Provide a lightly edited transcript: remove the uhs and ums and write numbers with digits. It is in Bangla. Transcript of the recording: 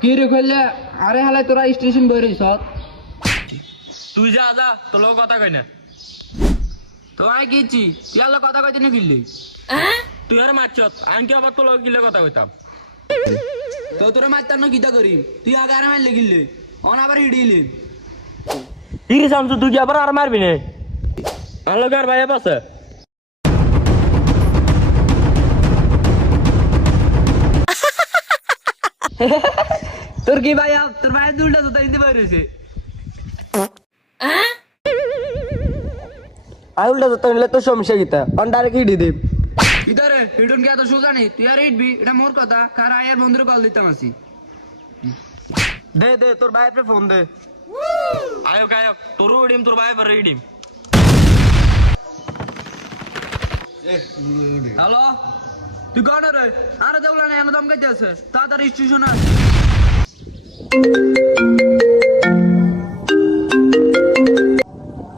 কি রে কইলে আরে হালাই তোরা স্টেশন বই রইছ তুই যা যা তোর লোক কথা কই না তো আই গেছি তুই আলো কথা কইতে না গিললি তুই আর মারছত আমি কি আবার তোর লোক গিলে কথা কইতাম তো তোরা মারতাম না কিতা করি তুই আগে আরে মারলে গিললি অন আবার হিডিলি ঠিক আছে আমসু তুই কি আবার আর মারবি না আমার লোক আর ভাইয়া পাশে তোর কি ভাই তোর ভাই দুলটা তো দিতে পারিছে আই উল্টা তো নিলে তো সমস্যা কিতা অন ডাইরেক্ট হিডি দেব ইদারে হিডুন কি এত সোজা নেই তুই আর হিডবি এটা মোর কথা কার আয়ের বন্ধুরে কল দিতাম আসি দে দে তোর ভাইয়ের ফোন দে আয়ো কায়ো তোর উডিম তোর ভাই পরে উডিম হ্যালো তুই কোন রে আরে দেবলা না এনে দম কাইতে আছে তাড়াতাড়ি স্টেশন আস